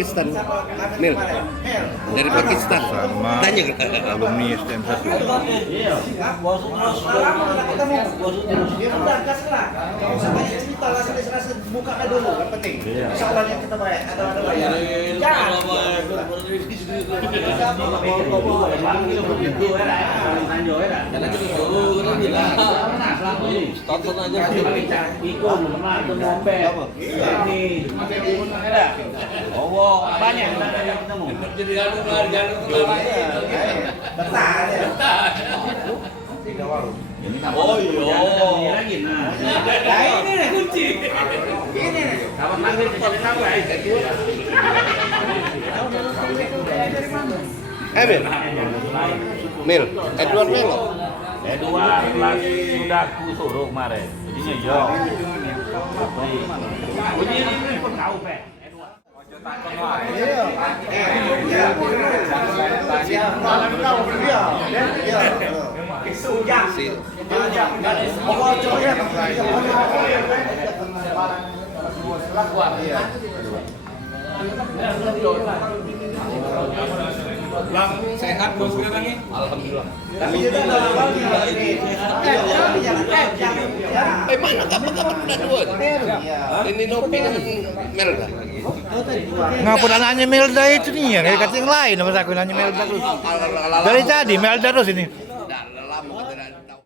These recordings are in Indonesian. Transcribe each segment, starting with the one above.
Pakistan. Mil. Dari Pakistan. Sama Tanya. alumni STM 1. Tonton aja ikut banyak jadi oh iya lagi nah ini nih kunci ini nih kawan lagi tahu Mil. Mil. Edward Mil. Edward sudah aku suruh kemarin jadinya yo ini pun tahu Pak Lang, sehat bos sekarang ini? Alhamdulillah. Mana kapan-kapan udah dua? Ini Nopi dengan Melda. Ngapun anaknya Melda itu nih ya, kayak kata yang lain nama aku nanya Melda terus. Dari tadi Melda terus ini. Lama kita tidak tahu.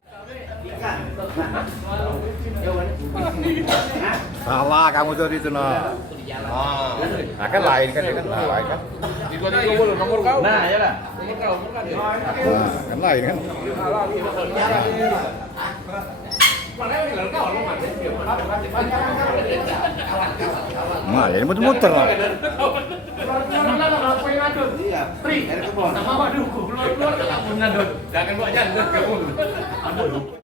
Salah kamu tuh itu nah. Nah kan lain kan lain kan. nomor kau nah ya lah Nah, kan lain kan. Nah, ini muter-muter lah. Jangan buat jangan